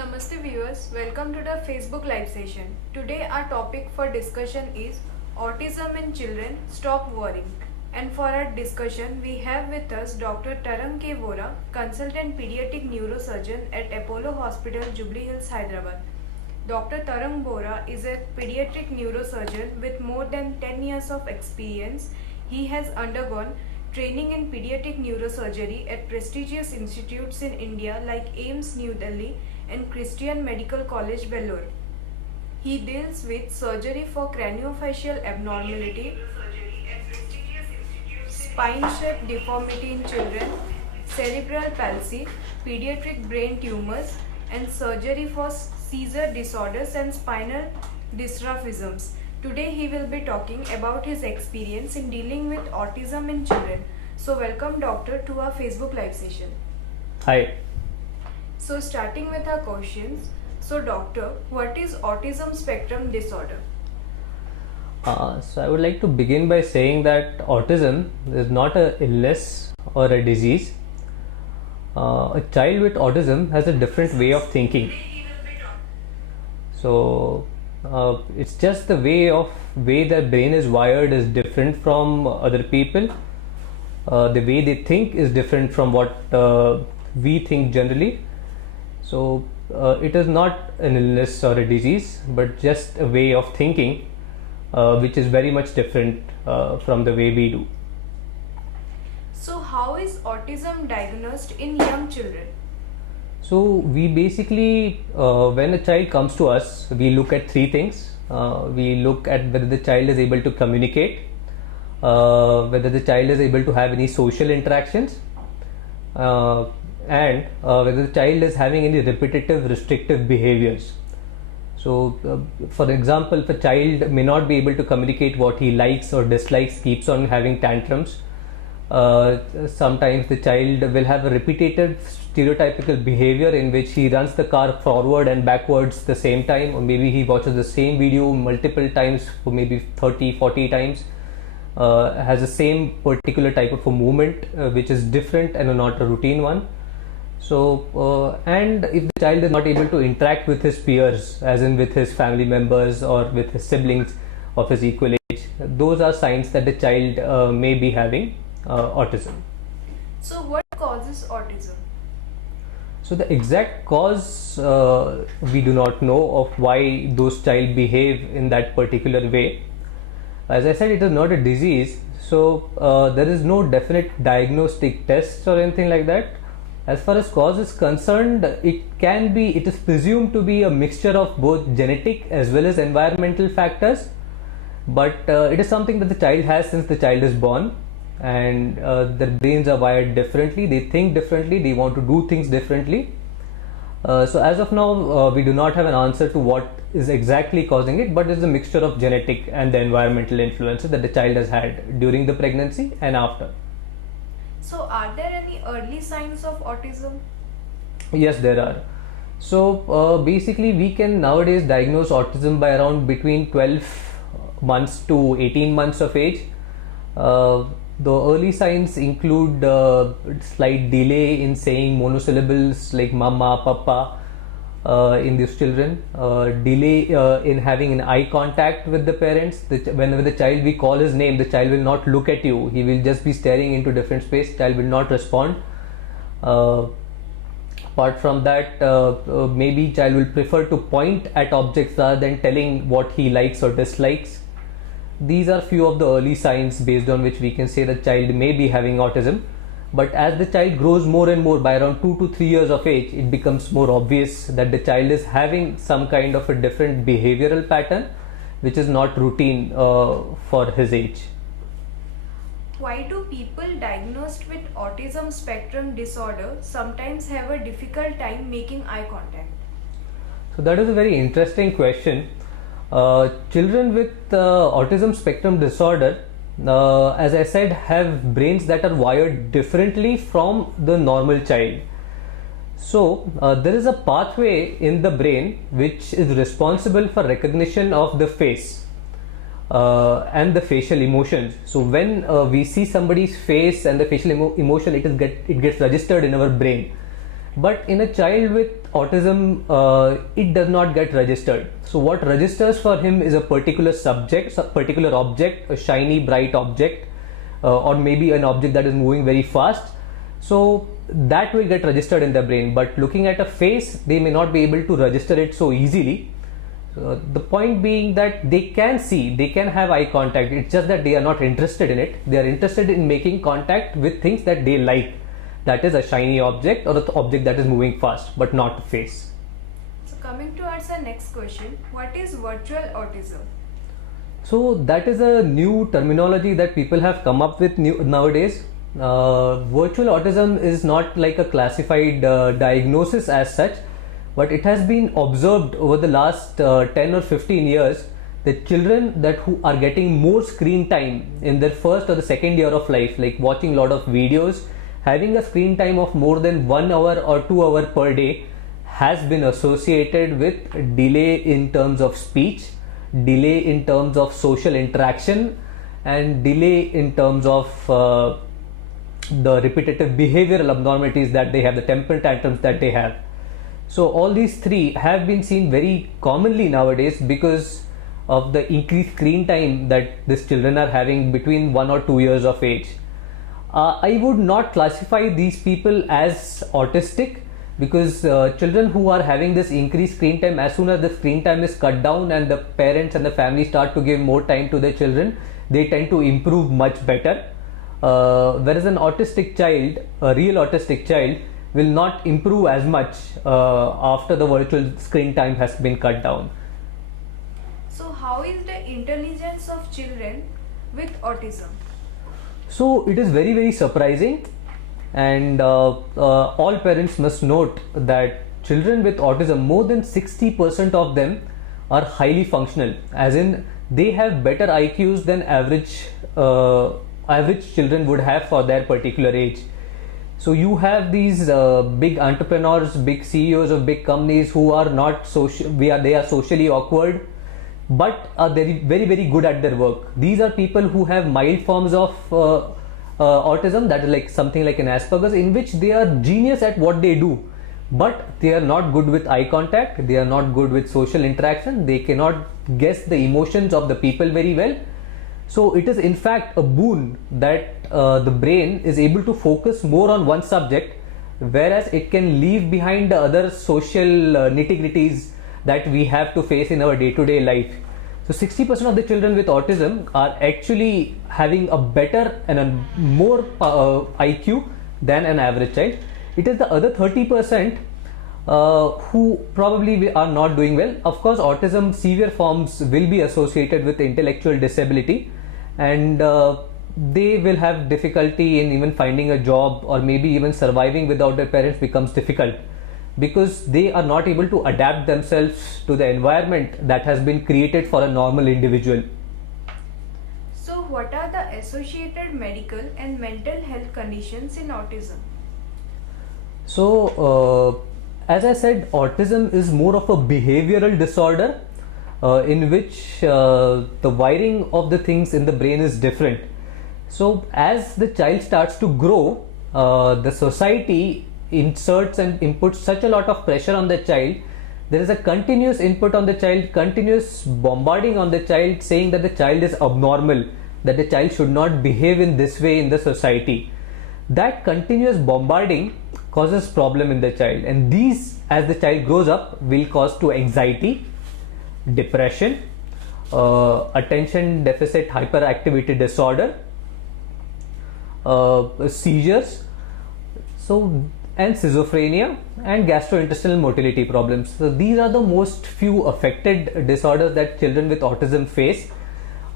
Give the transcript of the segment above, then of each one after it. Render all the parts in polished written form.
Namaste viewers, welcome to the Facebook live session. Today our topic for discussion is Autism in Children, Stop Worrying. And for our discussion we have with us Dr. Tarang K Vora, Consultant Pediatric Neurosurgeon at Apollo Hospital, Jubilee Hills, Hyderabad. Dr. Tarang Vora is a pediatric neurosurgeon with more than 10 years of experience. He has undergone training in pediatric neurosurgery at prestigious institutes in India like AIIMS New Delhi and Christian Medical College Vellore. He deals with surgery for craniofacial abnormality, spine-shaped deformity in children, cerebral palsy, pediatric brain tumors, and surgery for seizure disorders and spinal dysraphisms. Today he will be talking about his experience in dealing with autism in children. So welcome doctor to our Facebook live session. Hi. So starting with our questions. So doctor, what is autism spectrum disorder? So I would like to begin by saying that autism is not an illness or a disease. A child with autism has a different way of thinking. So it's just the way their brain is wired is different from other people. The way they think is different from what we think generally. So it is not an illness or a disease, but just a way of thinking which is very much different from the way we do. So how is autism diagnosed in young children? So we basically, when a child comes to us, we look at three things. We look at whether the child is able to communicate, whether the child is able to have any social interactions, and whether the child is having any repetitive restrictive behaviors. So for example, if a child may not be able to communicate what he likes or dislikes, keeps on having tantrums, sometimes the child will have a repetitive stereotypical behavior in which he runs the car forward and backwards the same time, or maybe he watches the same video multiple times for maybe 30-40 times, has the same particular type of a movement which is different and not a routine one. So and if the child is not able to interact with his peers, as in with his family members or with his siblings of his equal age, those are signs that the child may be having autism. So what causes autism? So the exact cause we do not know of why those child behave in that particular way. As I said, it is not a disease, so there is no definite diagnostic test or anything like that. As far as cause is concerned, it is presumed to be a mixture of both genetic as well as environmental factors, but it is something that the child has since the child is born, and their brains are wired differently, they think differently, they want to do things differently. So as of now, we do not have an answer to what is exactly causing it, but it's a mixture of genetic and the environmental influences that the child has had during the pregnancy and after. So are there any early signs of autism? Yes, there are. So basically we can nowadays diagnose autism by around between 12 months to 18 months of age. The early signs include slight delay in saying monosyllables like mama, papa in these children, delay in having an eye contact with the parents. Whenever the child, we call his name, the child will not look at you, he will just be staring into different space, child will not respond. Apart from that, maybe child will prefer to point at objects rather than telling what he likes or dislikes. These are few of the early signs based on which we can say the child may be having autism. But as the child grows more and more, by around 2 to 3 years of age, it becomes more obvious that the child is having some kind of a different behavioral pattern which is not routine for his age. Why do people diagnosed with autism spectrum disorder sometimes have a difficult time making eye contact? So that is a very interesting question. Children with autism spectrum disorder, as I said, have brains that are wired differently from the normal child. So there is a pathway in the brain which is responsible for recognition of the face and the facial emotions. So when we see somebody's face and the facial emotion, it gets registered in our brain. But in a child with autism, it does not get registered. So what registers for him is a particular subject, a particular object, a shiny bright object, or maybe an object that is moving very fast. So that will get registered in the brain, but looking at a face, they may not be able to register it so easily. The point being that they can see, they can have eye contact, it's just that they are not interested in it. They are interested in making contact with things that they like, that is a shiny object or an object that is moving fast, but not a face. So coming towards our next question, what is virtual autism? So that is a new terminology that people have come up with nowadays. Virtual autism is not like a classified diagnosis as such, but it has been observed over the last 10 or 15 years that children who are getting more screen time in their first or the second year of life, like watching a lot of videos, having a screen time of more than 1 hour or 2 hours per day, has been associated with delay in terms of speech, delay in terms of social interaction, and delay in terms of the repetitive behavioral abnormalities that they have, the temper tantrums that they have. So all these three have been seen very commonly nowadays because of the increased screen time that these children are having between 1 or 2 years of age. I would not classify these people as autistic, because children who are having this increased screen time, as soon as the screen time is cut down and the parents and the family start to give more time to their children, they tend to improve much better. Whereas an autistic child, a real autistic child, will not improve as much after the virtual screen time has been cut down. So how is the intelligence of children with autism? So it is very, very surprising, and all parents must note that children with autism, more than 60% of them are highly functional, as in they have better IQs than average children would have for their particular age. So you have these big entrepreneurs, big CEOs of big companies who are not they are socially awkward, but are very, very, very good at their work. These are people who have mild forms of autism, that is like something like an Asperger's, in which they are genius at what they do, but they are not good with eye contact, they are not good with social interaction, they cannot guess the emotions of the people very well. So it is in fact a boon that the brain is able to focus more on one subject, whereas it can leave behind the other social nitty-gritties that we have to face in our day-to-day life. So 60% of the children with autism are actually having a better and a more IQ than an average child. It is the other 30% who probably are not doing well. Of course, autism severe forms will be associated with intellectual disability, and they will have difficulty in even finding a job, or maybe even surviving without their parents becomes difficult, because they are not able to adapt themselves to the environment that has been created for a normal individual. So what are the associated medical and mental health conditions in autism? So as I said, autism is more of a behavioral disorder in which the wiring of the things in the brain is different. So as the child starts to grow, the society inserts and inputs such a lot of pressure on the child. There is a continuous input on the child, continuous bombarding on the child, saying that the child is abnormal, that the child should not behave in this way in the society. That continuous bombarding causes problem in the child, and these, as the child grows up, will cause to anxiety, depression, attention deficit hyperactivity disorder, seizures, and schizophrenia, and gastrointestinal motility problems. So these are the most few affected disorders that children with autism face,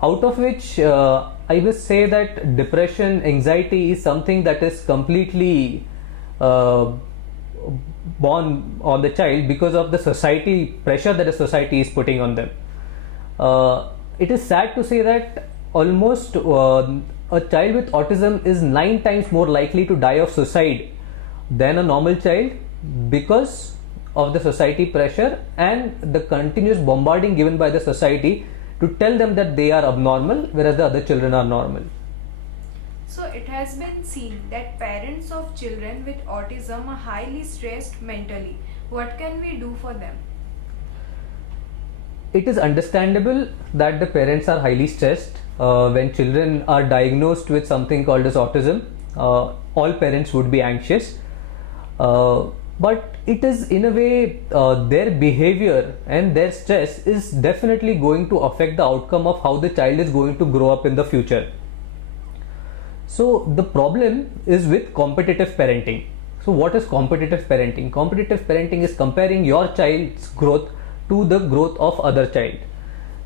out of which I will say that depression, anxiety is something that is completely born on the child because of the society pressure that the society is putting on them. It is sad to say that almost a child with autism is 9 times more likely to die of suicide than a normal child, because of the society pressure and the continuous bombarding given by the society to tell them that they are abnormal, whereas the other children are normal. So it has been seen that parents of children with autism are highly stressed mentally. What can we do for them? It is understandable that the parents are highly stressed when children are diagnosed with something called as autism. All parents would be anxious, but it is in a way their behavior and their stress is definitely going to affect the outcome of how the child is going to grow up in the future. So the problem is with competitive parenting. So what is competitive parenting? Competitive parenting is comparing your child's growth to the growth of other child.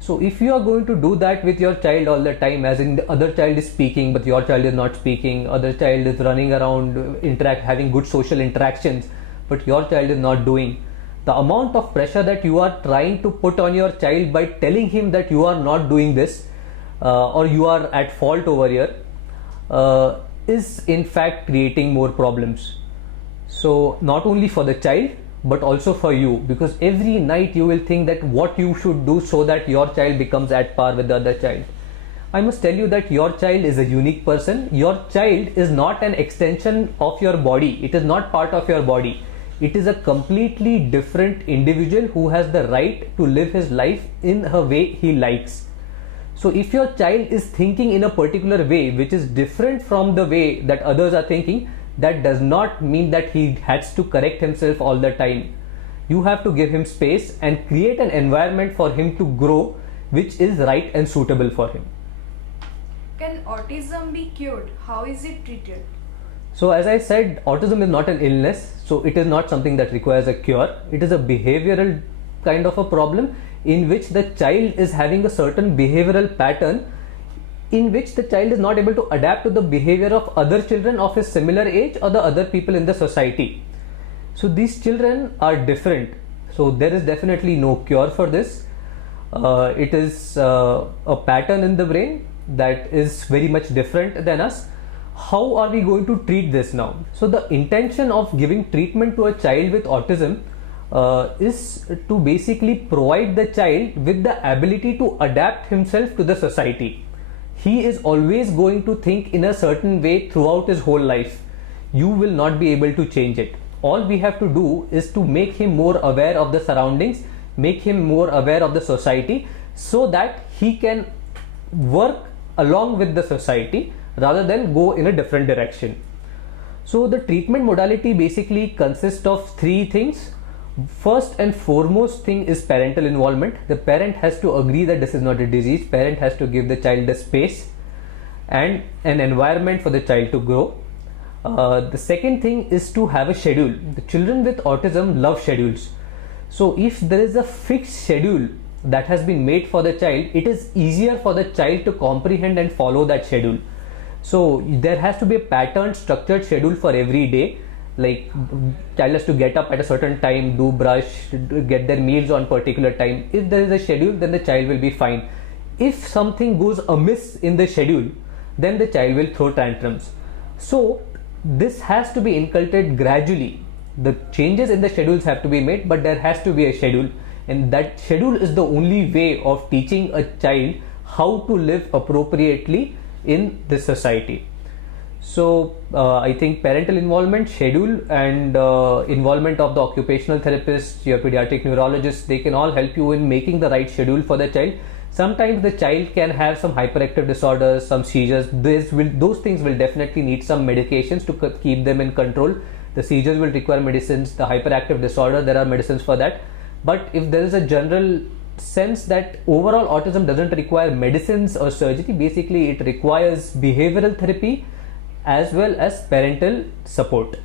So if you are going to do that with your child all the time, as in the other child is speaking but your child is not speaking, other child is running around having good social interactions but your child is not doing, the amount of pressure that you are trying to put on your child by telling him that you are not doing this or you are at fault over here is in fact creating more problems. So not only for the child but also for you, because every night you will think that what you should do so that your child becomes at par with the other child. I must tell you that your child is a unique person. Your child is not an extension of your body. It is not part of your body. It is a completely different individual who has the right to live his life in a way he likes. So if your child is thinking in a particular way which is different from the way that others are thinking, that does not mean that he has to correct himself all the time. You have to give him space and create an environment for him to grow which is right and suitable for him. Can autism be cured? How is it treated? So as I said, autism is not an illness, so it is not something that requires a cure. It is a behavioral kind of a problem in which the child is having a certain behavioral pattern in which the child is not able to adapt to the behavior of other children of his similar age or the other people in the society. So these children are different. So there is definitely no cure for this. It is a pattern in the brain that is very much different than us. How are we going to treat this now? So the intention of giving treatment to a child with autism is to basically provide the child with the ability to adapt himself to the society. He is always going to think in a certain way throughout his whole life. You will not be able to change it. All we have to do is to make him more aware of the surroundings, make him more aware of the society, so that he can work along with the society rather than go in a different direction. So the treatment modality basically consists of three things. First and foremost thing is parental involvement. The parent has to agree that this is not a disease. Parent has to give the child a space and an environment for the child to grow. The second thing is to have a schedule. The children with autism love schedules. So if there is a fixed schedule that has been made for the child, it is easier for the child to comprehend and follow that schedule. So there has to be a patterned, structured schedule for every day. Like child has to get up at a certain time, do brush, get their meals on particular time. If there is a schedule, then the child will be fine. If something goes amiss in the schedule, then the child will throw tantrums. So this has to be inculcated gradually. The changes in the schedules have to be made, but there has to be a schedule, and that schedule is the only way of teaching a child how to live appropriately in this society. So I think parental involvement, schedule, and involvement of the occupational therapist, your pediatric neurologist, they can all help you in making the right schedule for the child. Sometimes the child can have some hyperactive disorders, some seizures. Those things will definitely need some medications to keep them in control. The seizures will require medicines. The hyperactive disorder, there are medicines for that. But if there is a general sense that overall autism doesn't require medicines or surgery, basically it requires behavioral therapy as well as parental support.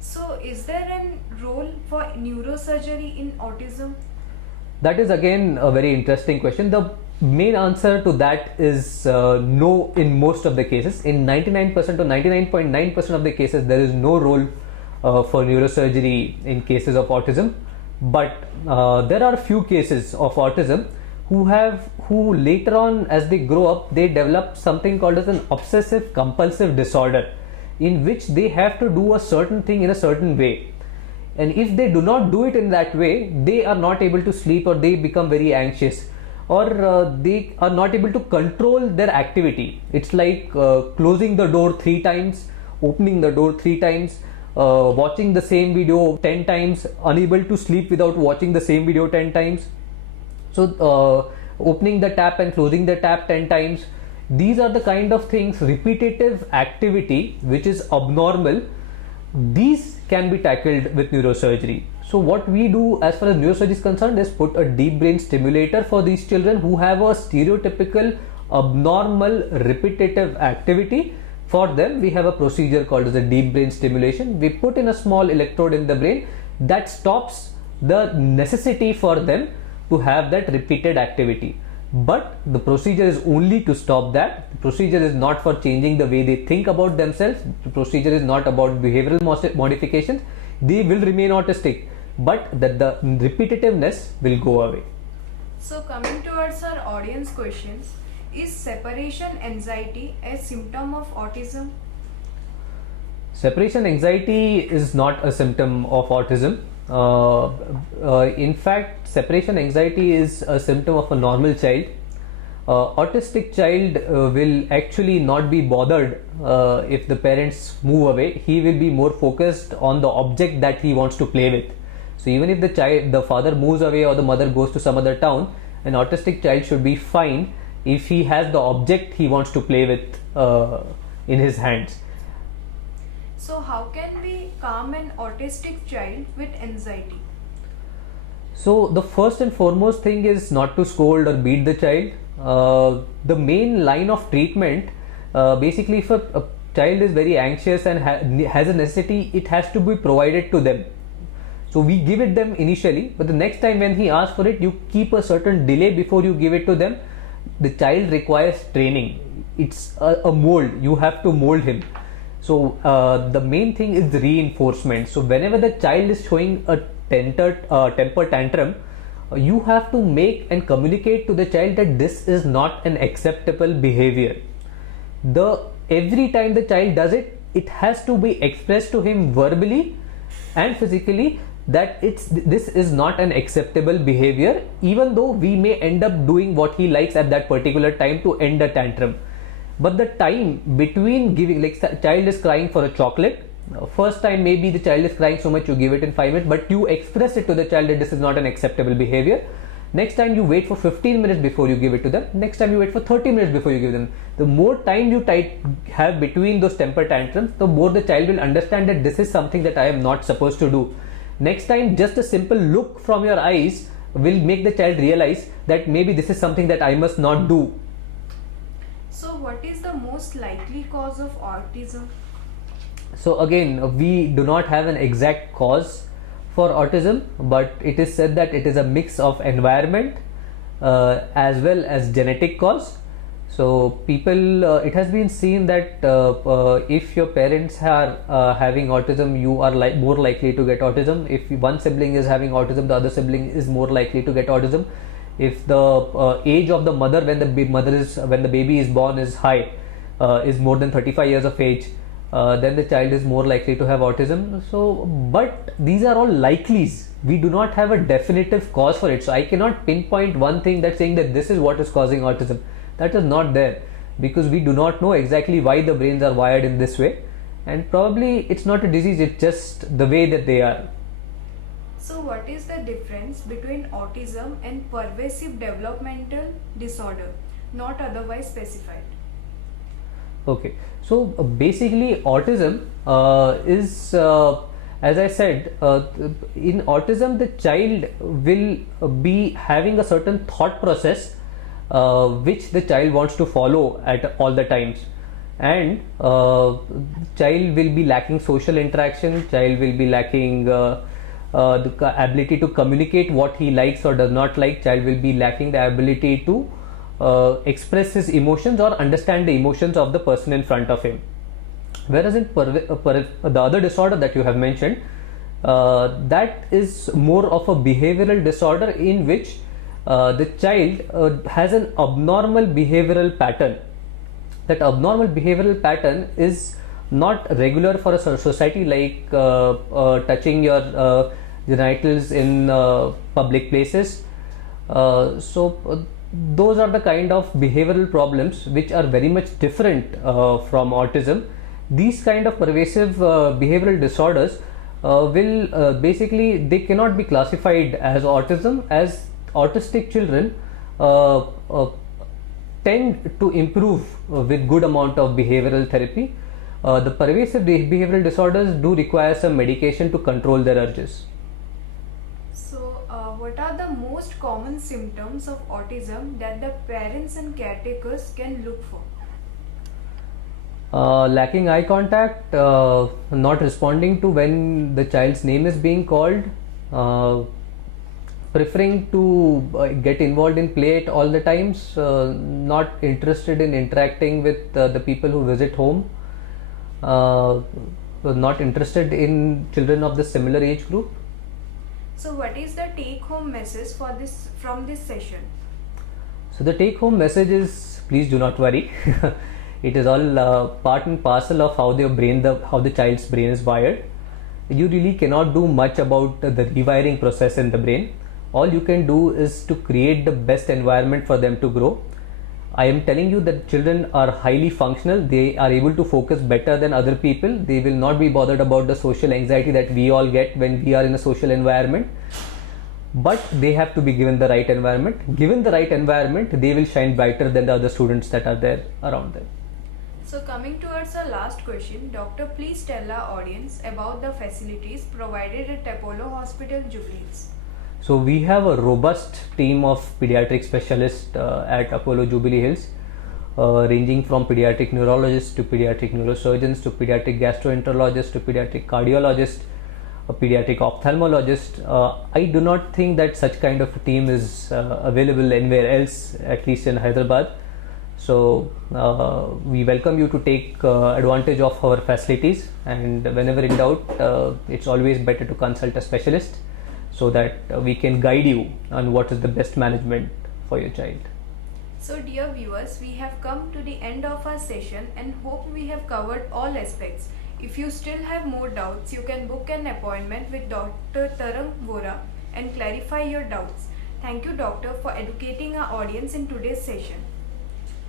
So is there a role for neurosurgery in autism? That is again a very interesting question. The main answer to that is no in most of the cases. In 99% or 99.9% of the cases, there is no role for neurosurgery in cases of autism. But there are a few cases of autism who later on, as they grow up, they develop something called as an obsessive compulsive disorder, in which they have to do a certain thing in a certain way, and if they do not do it in that way, they are not able to sleep or they become very anxious. or they are not able to control their activity. It's like closing the door 3 times, opening the door 3 times, watching the same video 10 times, unable to sleep without watching the same video 10 times. So opening the tap and closing the tap 10 times. These are the kind of things, repetitive activity which is abnormal. These can be tackled with neurosurgery. So what we do as far as neurosurgery is concerned is put a deep brain stimulator for these children who have a stereotypical abnormal repetitive activity. For them we have a procedure called as a deep brain stimulation. We put in a small electrode in the brain that stops the necessity for them to have that repeated activity. But the procedure is only to stop that. The procedure is not for changing the way they think about themselves. The procedure is not about behavioral modifications. They will remain autistic, but that the repetitiveness will go away. So coming towards our audience questions, is separation anxiety a symptom of autism? Separation anxiety is not a symptom of autism. In fact, separation anxiety is a symptom of a normal child. Autistic child will actually not be bothered if the parents move away. He will be more focused on the object that he wants to play with. So even if the father moves away or the mother goes to some other town, an autistic child should be fine if he has the object he wants to play with in his hands. So how can we calm an autistic child with anxiety? So the first and foremost thing is not to scold or beat the child. The main line of treatment, basically if a child is very anxious and has a necessity, it has to be provided to them. So we give it them initially, but the next time when he asks for it, you keep a certain delay before you give it to them. The child requires training. It's a mold. You have to mold him. So the main thing is reinforcement. So whenever the child is showing a temper tantrum, you have to make and communicate to the child that this is not an acceptable behavior. Every time the child does it, it has to be expressed to him verbally and physically that this is not an acceptable behavior, even though we may end up doing what he likes at that particular time to end a tantrum. But the time between giving, like child is crying for a chocolate, first time maybe the child is crying so much you give it in 5 minutes, but you express it to the child that this is not an acceptable behavior. Next time you wait for 15 minutes before you give it to them. Next time you wait for 30 minutes before you give them. The more time you have between those temper tantrums, the more the child will understand that this is something that I am not supposed to do. Next time just a simple look from your eyes will make the child realize that maybe this is something that I must not do. So what is the most likely cause of autism? So again, we do not have an exact cause for autism, but it is said that it is a mix of environment as well as genetic cause. So people, it has been seen that if your parents are having autism, you are more likely to get autism. If one sibling is having autism, the other sibling is more likely to get autism. If the age of the mother when the baby is born is high, is more than 35 years of age, then the child is more likely to have autism. So, but these are all likelies. We do not have a definitive cause for it. So I cannot pinpoint one thing that's saying that this is what is causing autism. That is not there, because we do not know exactly why the brains are wired in this way, and probably it's not a disease, it's just the way that they are. So what is the difference between autism and pervasive developmental disorder, not otherwise specified? Okay, so basically autism is, as I said, in autism the child will be having a certain thought process which the child wants to follow at all the times, and child will be lacking social interaction, child will be lacking the ability to communicate what he likes or does not like, child will be lacking the ability to express his emotions or understand the emotions of the person in front of him. Whereas in the other disorder that you have mentioned, that is more of a behavioral disorder in which the child has an abnormal behavioral pattern. That abnormal behavioral pattern is not regular for a society, like touching your genitals in public places. So those are the kind of behavioral problems which are very much different from autism. These kind of pervasive behavioral disorders will basically, they cannot be classified as autism, as autistic children uh, uh, tend to improve with good amount of behavioral therapy. The pervasive behavioral disorders do require some medication to control their urges. So, what are the most common symptoms of autism that the parents and caretakers can look for? Lacking eye contact, not responding to when the child's name is being called, preferring to get involved in play at all the times, not interested in interacting with the people who visit home, not interested in children of the similar age group. So, what is the take-home message for this from this session? So the take-home message is, please do not worry. It is all part and parcel of how how the child's brain is wired. You really cannot do much about the rewiring process in the brain. All you can do is to create the best environment for them to grow. I am telling you that children are highly functional. They are able to focus better than other people. They will not be bothered about the social anxiety that we all get when we are in a social environment. But they have to be given the right environment. Given the right environment, they will shine brighter than the other students that are there around them. So, coming towards our last question, Doctor, please tell our audience about the facilities provided at Apollo Hospital, Jubilee. So we have a robust team of pediatric specialists at Apollo Jubilee Hills, ranging from pediatric neurologists to pediatric neurosurgeons to pediatric gastroenterologists to pediatric cardiologists, a pediatric ophthalmologist. I do not think that such kind of a team is available anywhere else, at least in Hyderabad. So we welcome you to take advantage of our facilities, and whenever in doubt, it's always better to consult a specialist so that we can guide you on what is the best management for your child. So, dear viewers, we have come to the end of our session and hope we have covered all aspects. If you still have more doubts, you can book an appointment with Dr. Tarang K Vora and clarify your doubts. Thank you, Doctor, for educating our audience in today's session.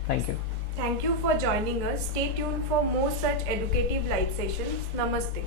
Thank you. Thank you for joining us. Stay tuned for more such educative live sessions. Namaste.